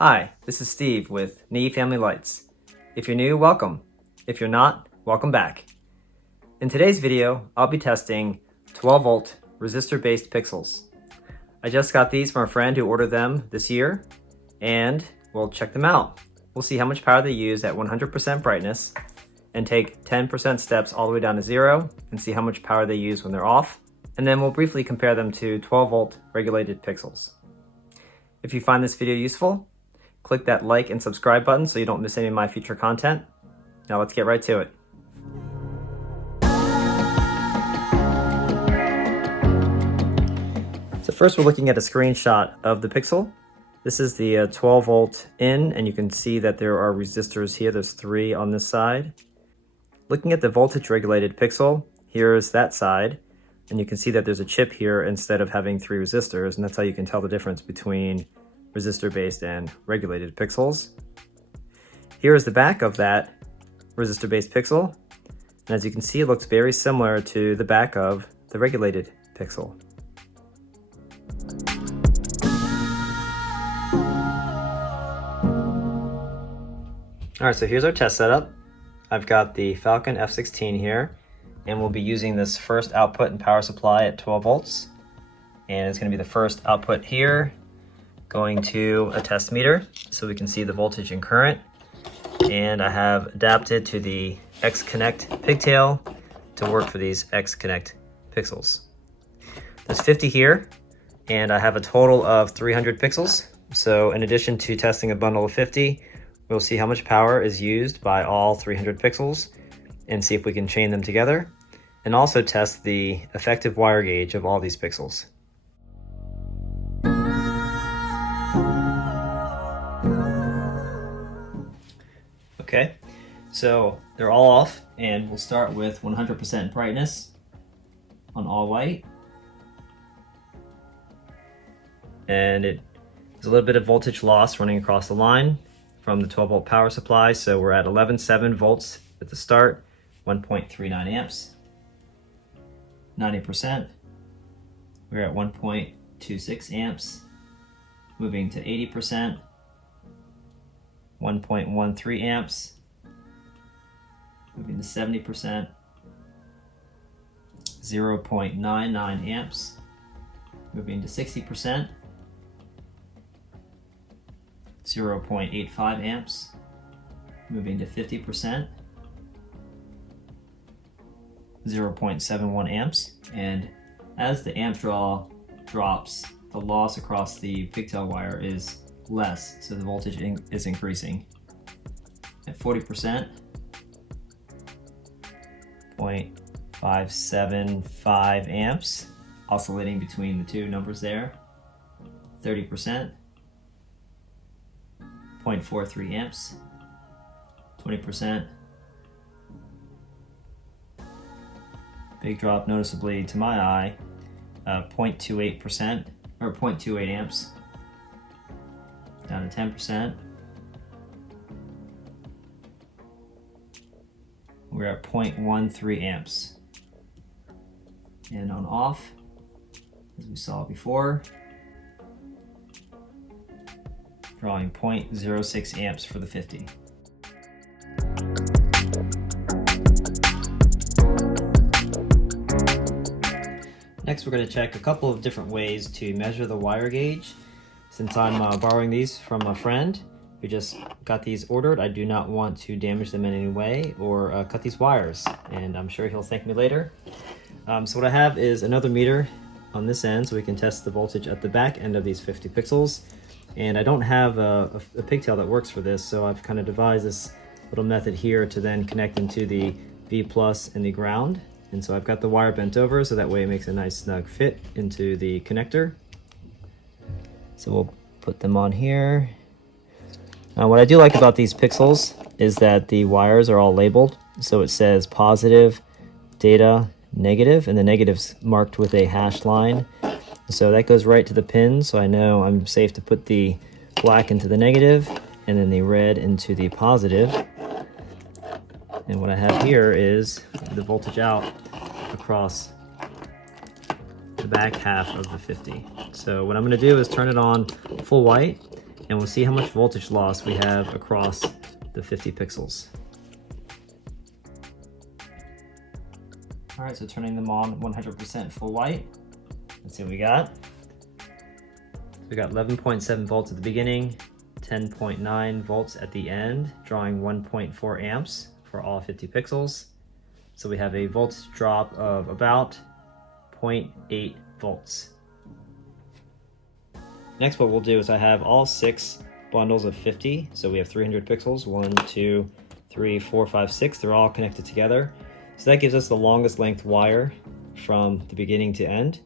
Hi, this is Steve with NE Family Lights. If you're new, welcome. If you're not, welcome back. In today's video, I'll be testing 12-volt resistor-based pixels. I just got these from a friend who ordered them this year, and we'll check them out. We'll see how much power they use at 100% brightness, and take 10% steps all the way down to 0, and see how much power they use when they're off, and then we'll briefly compare them to 12-volt regulated pixels. If you find this video useful, click that like and subscribe button so you don't miss any of my future content. Now let's get right to it. So first we're looking at a screenshot of the pixel. This is the 12 volt in, and you can see that there are resistors here. There's 3 on this side. Looking at the voltage regulated pixel, here's that side, and you can see that there's a chip here instead of having 3 resistors, and that's how you can tell the difference between resistor-based and regulated pixels. Here is the back of that resistor-based pixel, and as you can see, it looks very similar to the back of the regulated pixel. Alright, so here's our test setup. I've got the Falcon F16 here, and we'll be using this first output and power supply at 12 volts. And it's going to be the first output here, going to a test meter so we can see the voltage and current. And I have adapted to the X-Connect pigtail to work for these X-Connect pixels. There's 50 here, and I have a total of 300 pixels. So in addition to testing a bundle of 50, we'll see how much power is used by all 300 pixels and see if we can chain them together, and also test the effective wire gauge of all these pixels. Okay, so they're all off, and we'll start with 100% brightness on all white. And it is a little bit of voltage loss running across the line from the 12 volt power supply. So we're at 11.7 volts at the start, 1.39 amps. 90%, we're at 1.26 amps. Moving to 80%, 1.13 amps. Moving to 70%, 0.99 amps. Moving to 60%, 0.85 amps. Moving to 50%, 0.71 amps. And as the amp draw drops, the loss across the pigtail wire is less, so the voltage is increasing. At 40%, 0.575 amps, oscillating between the two numbers there. 30%, 0.43 amps. 20%, big drop noticeably to my eye, 0.28% or 0.28 amps. Down to 10%. We're at 0.13 amps. And on off, as we saw before, drawing 0.06 amps for the 50. Next, we're going to check a couple of different ways to measure the wire gauge. Since I'm borrowing these from a friend who just got these ordered, I do not want to damage them in any way or cut these wires, and I'm sure he'll thank me later. So what I have is another meter on this end so we can test the voltage at the back end of these 50 pixels. And I don't have a pigtail that works for this, so I've kind of devised this little method here to then connect into the V plus and the ground. And so I've got the wire bent over so that way it makes a nice snug fit into the connector. So we'll put them on here. What I do like about these pixels is that the wires are all labeled. So it says positive, data, negative, and the negative's marked with a hashed line. So that goes right to the pin, so I know I'm safe to put the black into the negative and then the red into the positive. And what I have here is the voltage out across the back half of the 50. So what I'm going to do is turn it on full white, and we'll see how much voltage loss we have across the 50 pixels. All right, so turning them on 100% full white. Let's see what we got. We got 11.7 volts at the beginning, 10.9 volts at the end, drawing 1.4 amps for all 50 pixels. So we have a voltage drop of about 0.8 volts. Next, what we'll do is I have all 6 bundles of 50. So we have 300 pixels, 1, 2, 3, 4, 5, 6. They're all connected together. So that gives us the longest length wire from the beginning to end.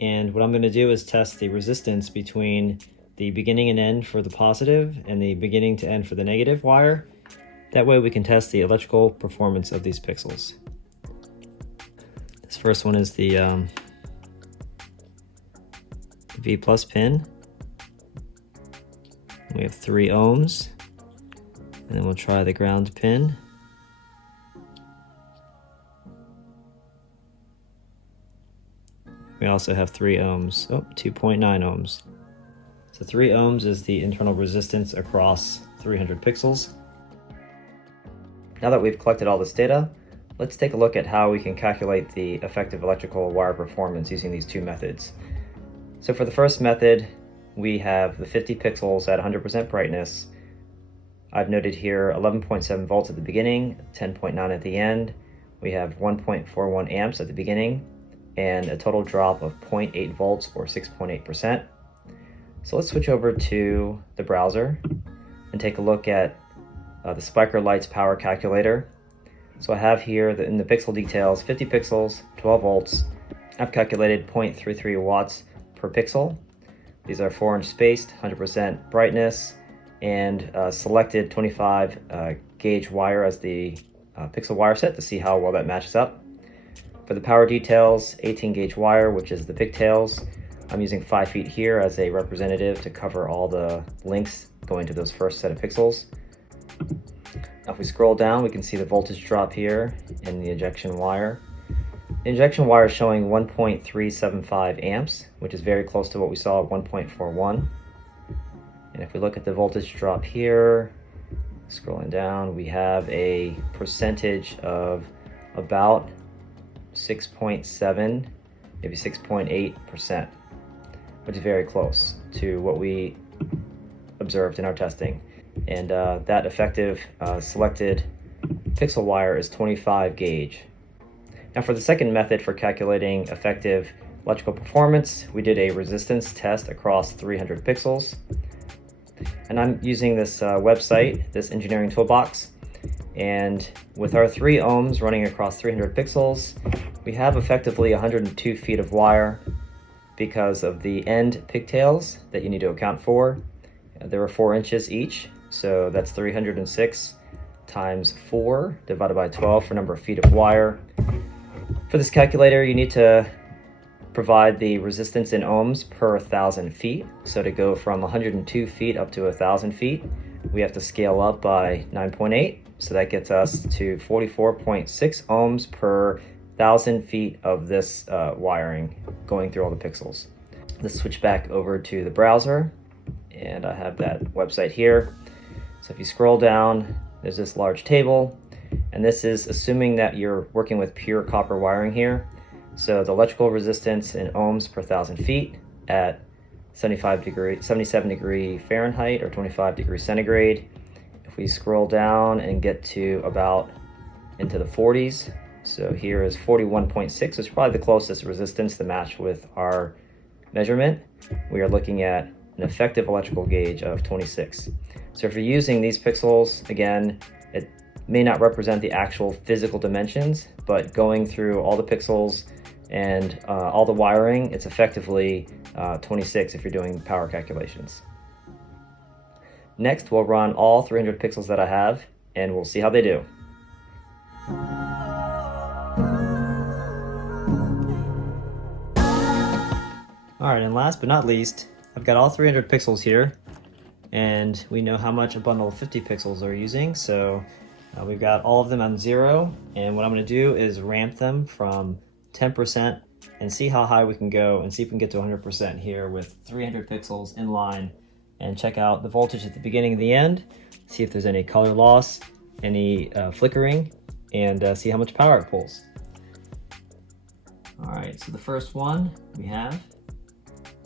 And what I'm going to do is test the resistance between the beginning and end for the positive and the beginning to end for the negative wire. That way we can test the electrical performance of these pixels. This first one is the V plus pin. We have 3 ohms. And then we'll try the ground pin. We also have 3 ohms, 2.9 ohms. So 3 ohms is the internal resistance across 300 pixels. Now that we've collected all this data, let's take a look at how we can calculate the effective electrical wire performance using these 2 methods. So for the first method, we have the 50 pixels at 100% brightness. I've noted here 11.7 volts at the beginning, 10.9 at the end. We have 1.41 amps at the beginning, and a total drop of 0.8 volts or 6.8%. So let's switch over to the browser and take a look at the Spiker Lights power calculator. So I have here in the pixel details, 50 pixels, 12 volts. I've calculated 0.33 watts per pixel. These are 4-inch spaced, 100% brightness, and selected 25 gauge wire as the pixel wire set to see how well that matches up. For the power details, 18 gauge wire, which is the pigtails. I'm using 5 feet here as a representative to cover all the links going to those first set of pixels. Now if we scroll down, we can see the voltage drop here in the injection wire. The injection wire is showing 1.375 amps, which is very close to what we saw at 1.41. And if we look at the voltage drop here, scrolling down, we have a percentage of about 6.7, maybe 6.8%, which is very close to what we observed in our testing. And that effective selected pixel wire is 25 gauge. Now for the second method for calculating effective electrical performance, we did a resistance test across 300 pixels. And I'm using this website, this engineering toolbox. And with our 3 ohms running across 300 pixels, we have effectively 102 feet of wire because of the end pigtails that you need to account for. There are 4 inches each, so that's 306 times 4 divided by 12 for number of feet of wire. For this calculator, you need to provide the resistance in ohms per 1,000 feet. So to go from 102 feet up to 1,000 feet, we have to scale up by 9.8. So that gets us to 44.6 ohms per 1,000 feet of this wiring going through all the pixels. Let's switch back over to the browser, and I have that website here. So if you scroll down, there's this large table, and this is assuming that you're working with pure copper wiring here. So the electrical resistance in ohms per 1,000 feet at 77 degree Fahrenheit or 25 degrees centigrade. If we scroll down and get to about into the 40s, so here is 41.6, which is probably the closest resistance to match with our measurement. We are looking at an effective electrical gauge of 26. So if you're using these pixels, again, it may not represent the actual physical dimensions, but going through all the pixels and all the wiring, it's effectively 26 if you're doing power calculations. Next, we'll run all 300 pixels that I have, and we'll see how they do. All right, and last but not least, I've got all 300 pixels here, and we know how much a bundle of 50 pixels are using, so we've got all of them on 0, and what I'm going to do is ramp them from 10% and see how high we can go and see if we can get to 100% here with 300 pixels in line and check out the voltage at the beginning and the end, see if there's any color loss, any flickering, and see how much power it pulls. All right, so the first one we have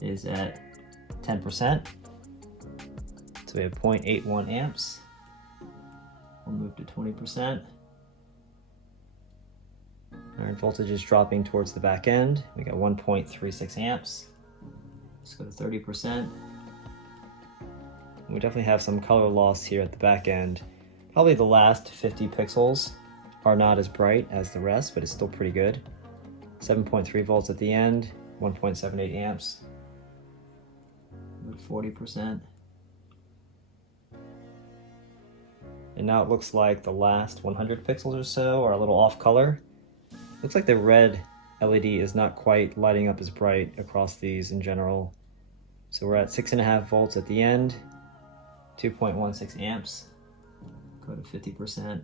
is at 10%. So we have 0.81 amps. We'll move to 20%. Our voltage is dropping towards the back end. We got 1.36 amps. Let's go to 30%. We definitely have some color loss here at the back end. Probably the last 50 pixels are not as bright as the rest, but it's still pretty good. 7.3 volts at the end, 1.78 amps. 40%. And now it looks like the last 100 pixels or so are a little off color. Looks like the red LED is not quite lighting up as bright across these in general. So we're at 6.5 volts at the end, 2.16 amps. Go to 50%.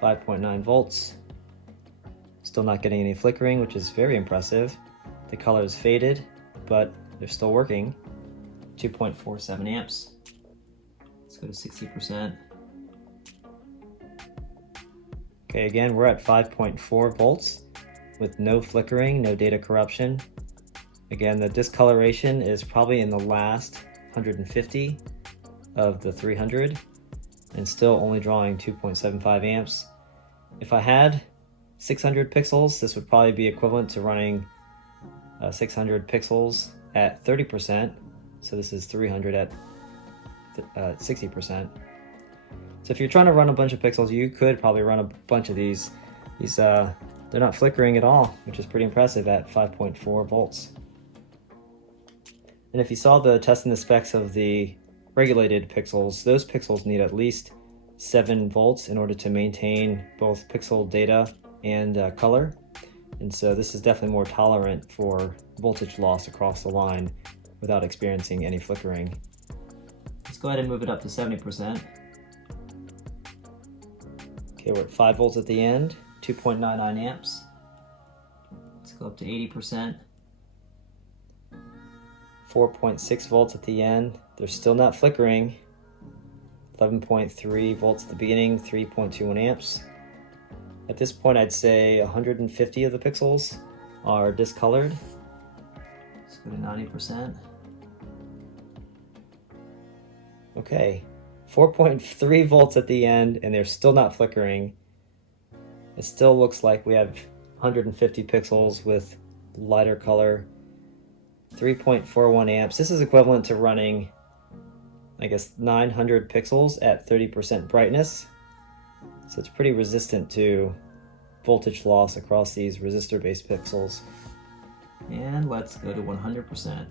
5.9 volts. Still not getting any flickering, which is very impressive. The color is faded, but they're still working. 2.47 amps. Let's go to 60%. Okay, again, we're at 5.4 volts with no flickering, no data corruption. Again, the discoloration is probably in the last 150 of the 300 and still only drawing 2.75 amps. If I had 600 pixels, this would probably be equivalent to running 600 pixels at 30%. So this is 300 at 60%. So if you're trying to run a bunch of pixels, you could probably run a bunch of these. They're not flickering at all, which is pretty impressive at 5.4 volts. And if you saw the test and the specs of the regulated pixels, those pixels need at least 7 volts in order to maintain both pixel data and color. And so this is definitely more tolerant for voltage loss across the line without experiencing any flickering. Let's go ahead and move it up to 70%. Okay, we're at 5 volts at the end, 2.99 amps. Let's go up to 80%. 4.6 volts at the end. They're still not flickering. 11.3 volts at the beginning, 3.21 amps. At this point, I'd say 150 of the pixels are discolored. Let's go to 90%. Okay, 4.3 volts at the end, and they're still not flickering. It still looks like we have 150 pixels with lighter color. 3.41 amps. This is equivalent to running, I guess, 900 pixels at 30% brightness. So it's pretty resistant to voltage loss across these resistor-based pixels. And let's go to 100%.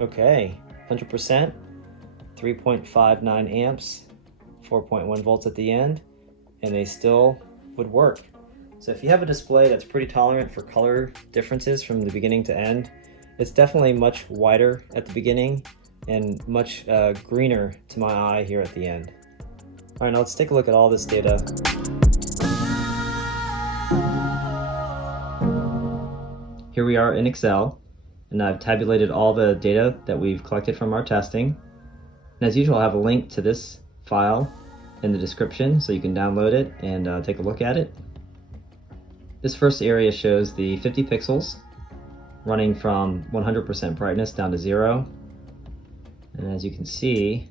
Okay, 100%, 3.59 amps, 4.1 volts at the end, and they still would work. So if you have a display that's pretty tolerant for color differences from the beginning to end, it's definitely much whiter at the beginning and much greener to my eye here at the end. All right, now let's take a look at all this data. Here we are in Excel, and I've tabulated all the data that we've collected from our testing. And as usual, I have a link to this file in the description so you can download it and take a look at it. This first area shows the 50 pixels running from 100% brightness down to 0. And as you can see,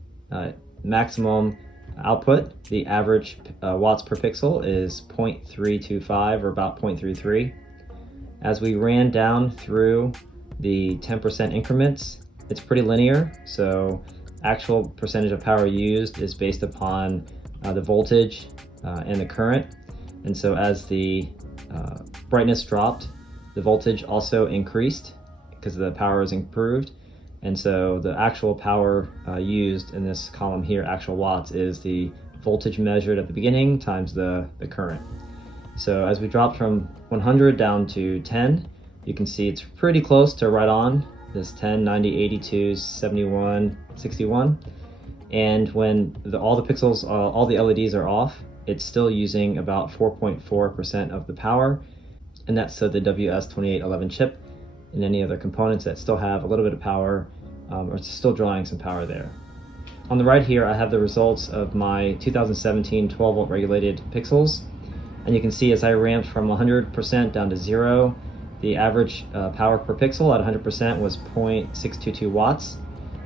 maximum output, the average watts per pixel is 0.325 or about 0.33. As we ran down through the 10% increments, it's pretty linear. So actual percentage of power used is based upon the voltage and the current. And so as the brightness dropped, the voltage also increased because the power is improved. And so the actual power used in this column here, actual watts, is the voltage measured at the beginning times the current. So as we dropped from 100 down to 10, you can see it's pretty close to right on this 10, 90, 82, 71, 61. And when all the pixels, all the LEDs are off, it's still using about 4.4% of the power. and that's so the WS2811 chip and any other components that still have a little bit of power or still drawing some power there. On the right here, I have the results of my 2017 12-volt regulated pixels, and you can see as I ramped from 100% down to 0, the average power per pixel at 100% was 0.622 watts.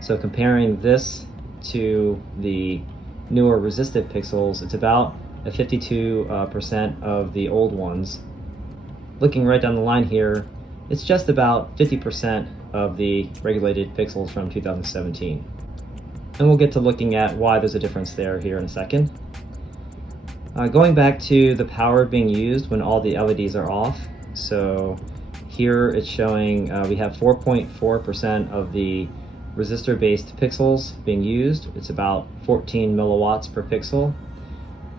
So comparing this to the newer resistive pixels, it's about a 52% of the old ones. Looking right down the line here, it's just about 50% of the regulated pixels from 2017. And we'll get to looking at why there's a difference there here in a second. Going back to the power being used when all the LEDs are off. So here it's showing we have 4.4% of the resistor-based pixels being used. It's about 14 milliwatts per pixel.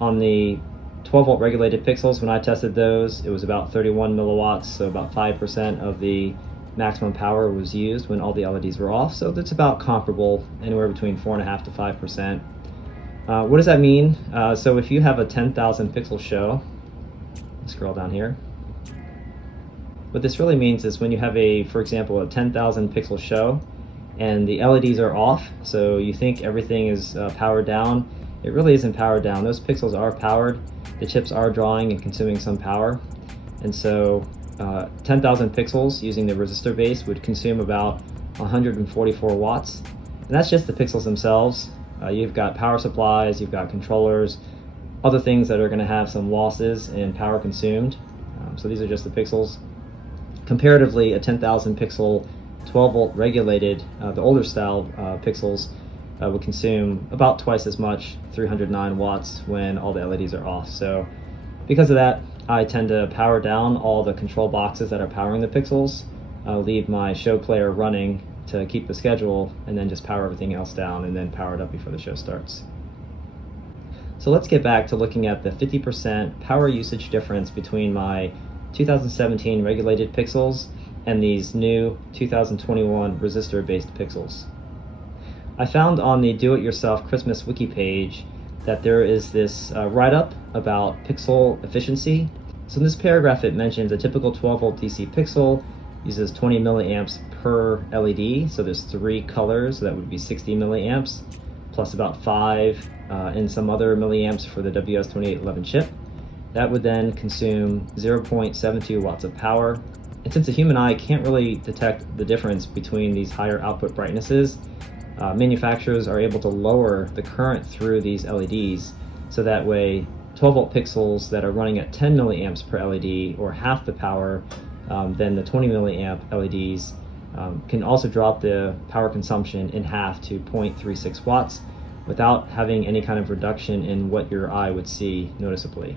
On the 12-volt regulated pixels, when I tested those, it was about 31 milliwatts, so about 5% of the maximum power was used when all the LEDs were off. So that's about comparable, anywhere between 4.5% to 5%. What does that mean? So if you have a 10,000 pixel show, scroll down here. What this really means is when you have for example, a 10,000 pixel show and the LEDs are off, so you think everything is powered down. It really isn't powered down. Those pixels are powered. The chips are drawing and consuming some power. And so 10,000 pixels using the resistor base would consume about 144 watts. And that's just the pixels themselves. You've got power supplies, you've got controllers, other things that are going to have some losses in power consumed. So these are just the pixels. Comparatively, a 10,000 pixel 12-volt regulated, the older style pixels would consume about twice as much, 309 watts, when all the LEDs are off. So because of that, I tend to power down all the control boxes that are powering the pixels. I'll leave my show player running to keep the schedule, and then just power everything else down and then power it up before the show starts. So let's get back to looking at the 50% power usage difference between my 2017 regulated pixels and these new 2021 resistor-based pixels. I found on the Do-It-Yourself Christmas wiki page that there is this write-up about pixel efficiency. So in this paragraph it mentions a typical 12-volt DC pixel uses 20 milliamps per LED, so there's 3 colors, so that would be 60 milliamps, plus about 5 and some other milliamps for the WS2811 chip. That would then consume 0.72 watts of power. And since the human eye can't really detect the difference between these higher output brightnesses, manufacturers are able to lower the current through these LEDs, so that way 12-volt pixels that are running at 10 milliamps per LED, or half the power than the 20 milliamp LEDs, can also drop the power consumption in half to 0.36 watts without having any kind of reduction in what your eye would see noticeably.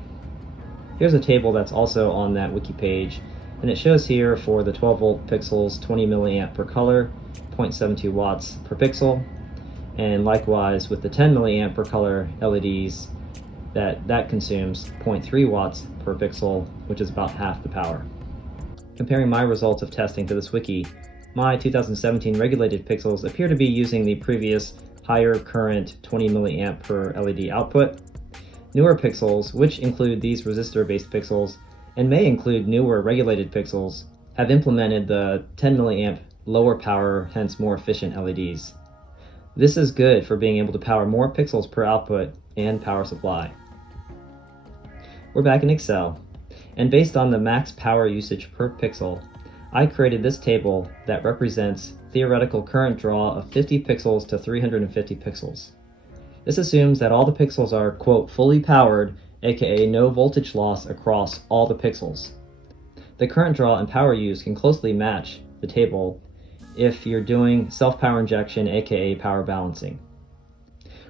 Here's a table that's also on that wiki page, and it shows here for the 12-volt pixels 20 milliamp per color, 0.72 watts per pixel, and likewise with the 10 milliamp per color LEDs, that consumes 0.3 watts per pixel, which is about half the power. Comparing my results of testing to this wiki, my 2017 regulated pixels appear to be using the previous higher current 20 milliamp per LED output. Newer pixels, which include these resistor-based pixels, and may include newer regulated pixels, have implemented the 10 milliamp lower power, hence more efficient LEDs. This is good for being able to power more pixels per output and power supply. We're back in Excel, and based on the max power usage per pixel, I created this table that represents theoretical current draw of 50 pixels to 350 pixels. This assumes that all the pixels are, quote, fully powered, aka no voltage loss across all the pixels. The current draw and power use can closely match the table if you're doing self-power injection, aka power balancing.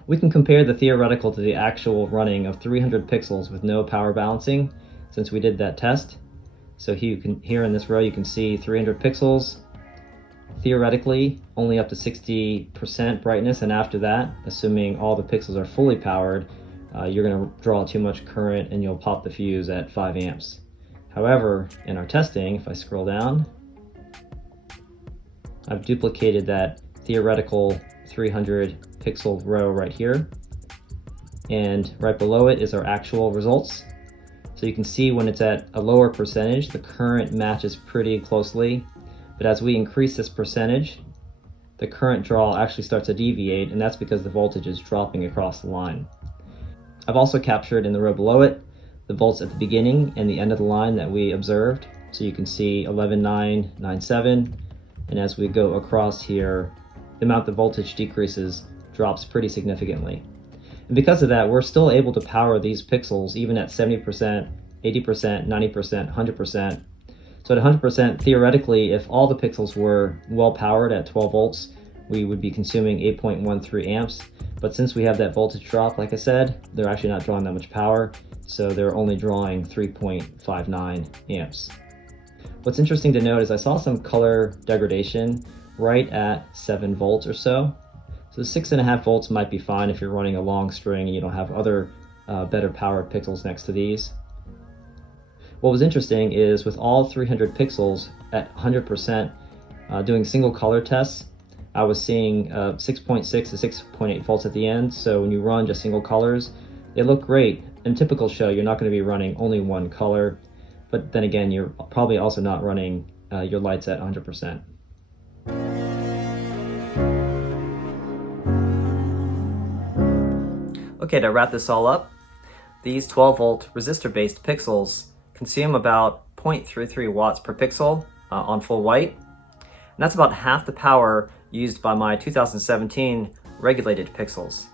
We can compare the theoretical to the actual running of 300 pixels with no power balancing, since we did that test. So here in this row you can see 300 pixels, theoretically only up to 60% brightness, and after that, assuming all the pixels are fully powered, you're going to draw too much current and you'll pop the fuse at 5 amps. However, in our testing, if I scroll down, I've duplicated that theoretical 300 pixel row right here, and right below it is our actual results. So you can see when it's at a lower percentage, the current matches pretty closely. But as we increase this percentage, the current draw actually starts to deviate, and that's because the voltage is dropping across the line. I've also captured in the row below it the volts at the beginning and the end of the line that we observed. So you can see 11.997, and as we go across here, the amount the voltage decreases drops pretty significantly. And because of that, we're still able to power these pixels even at 70%, 80%, 90%, 100%. So at 100%, theoretically, if all the pixels were well powered at 12 volts, we would be consuming 8.13 amps. But since we have that voltage drop, like I said, they're actually not drawing that much power, so they're only drawing 3.59 amps. What's interesting to note is I saw some color degradation right at 7 volts or so. So 6.5 volts might be fine if you're running a long string and you don't have other better powered pixels next to these. What was interesting is with all 300 pixels at 100% doing single color tests, I was seeing 6.6 to 6.8 volts at the end. So when you run just single colors, they look great. In a typical show, you're not going to be running only one color, but then again, you're probably also not running your lights at 100%. Okay, to wrap this all up, these 12 volt resistor based pixels consume about 0.33 watts per pixel on full white. And that's about half the power used by my 2017 regulated pixels.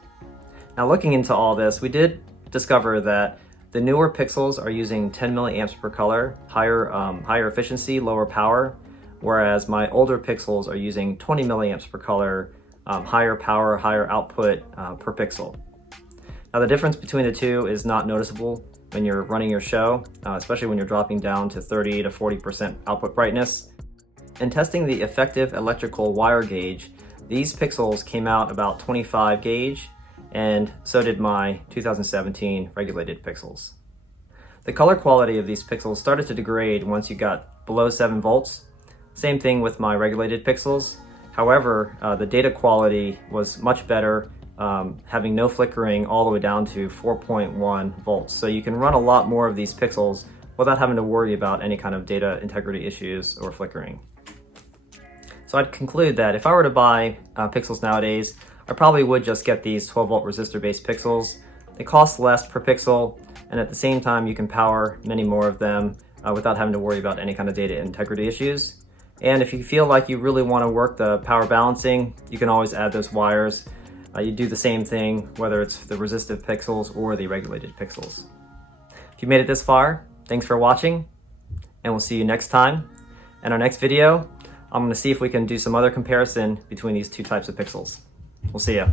Now looking into all this, we did discover that the newer pixels are using 10 milliamps per color, higher efficiency, lower power, whereas my older pixels are using 20 milliamps per color, higher power, higher output per pixel. Now the difference between the two is not noticeable when you're running your show, especially when you're dropping down to 30 to 40% output brightness. In testing the effective electrical wire gauge, these pixels came out about 25 gauge, and so did my 2017 regulated pixels. The color quality of these pixels started to degrade once you got below 7 volts. Same thing with my regulated pixels. However, the data quality was much better, having no flickering all the way down to 4.1 volts. So you can run a lot more of these pixels without having to worry about any kind of data integrity issues or flickering. So I'd conclude that if I were to buy pixels nowadays, I probably would just get these 12 volt resistor based pixels. They cost less per pixel, and at the same time you can power many more of them without having to worry about any kind of data integrity issues. And if you feel like you really want to work the power balancing, you can always add those wires. You do the same thing, whether it's the resistive pixels or the regulated pixels. If you made it this far, thanks for watching, and we'll see you next time. In our next video, I'm going to see if we can do some other comparison between these two types of pixels. We'll see ya.